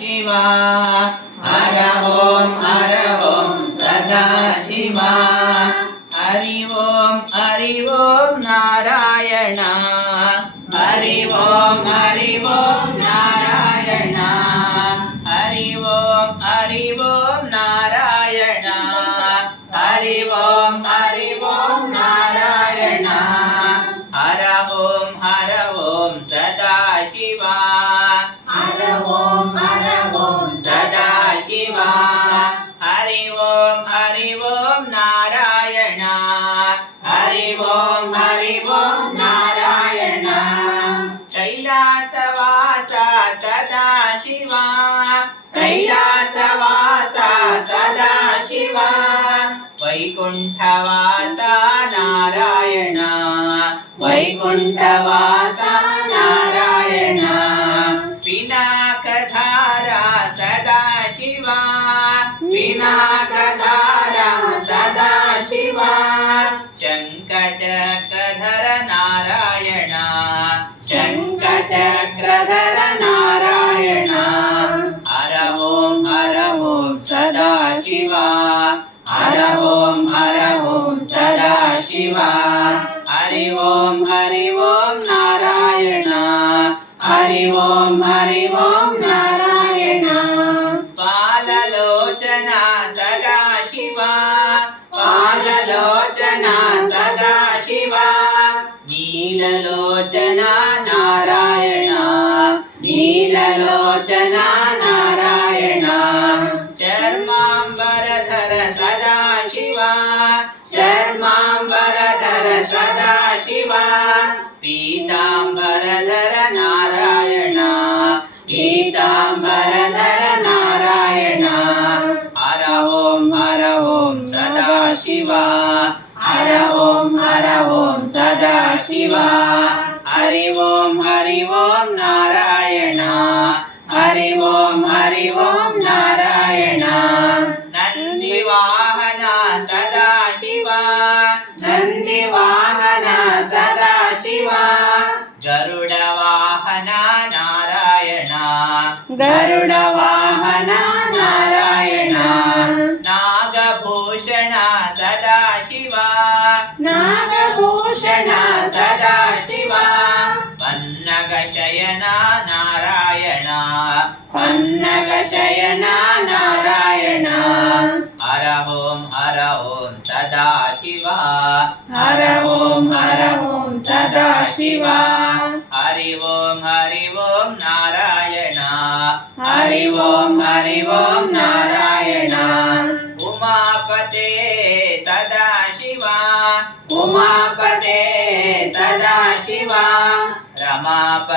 शिवा हर ॐ हर కైలాసవాస సదా శివా. కైలాసవాస సదా శివా. వైకుంఠవాస నారాయణ. వైకుంఠవాస నారాయణ. వినాకధారా సదా శివా. వినాక చక్రధర నారాయణ హర ఓం హర ఓం సదా శివ హర ఓం హర ఓం సదా శివ హరి ఓం హరి ఓం నారాయణ హరి ఓం హరి ఓం నారాయణ పాలలోచన సదా శివ పాలలోచన సదా శివ నీలలోచన నారాయణ सदा शिवा चर्माम्बरधर सदा शिवा पीताम्बरधर नारायण पीताम्बरधर नारायण हर ॐ हर ॐ सदा शिवा हर ॐ हर ॐ सदा शिवा हरि ॐ हरि ॐ नारायण ವಾಹನ ಸದಾ ಶಿವ ನಂದಿ ವಾಹನ ಸದಾ ಶಿವ ಗರುಡ ವಾಹನ ನಾರಾಯಣ ಗರುಡ ವಾಹನ ನಾರಾಯಣ ನಾಗಭೂಷಣ ಸದಾ ಶಿವ ನಾಗಭೂಷಣ ಸದಾ ಶಿವ ಪನ್ನಗ ಶಯನ ನಾರಾಯಣ ಪನ್ನಗ ಶಯನ ನಾರಾಯಣ ఓం సదా శివ. హర ఓం హర ఓం సదా శివ. హరి ఓం హరి ఓం నారాయణ. హరి ఓం హరి ఓం నారాయణ. ఉమాపతే సదా ఉమాపతే సదా రమాపతి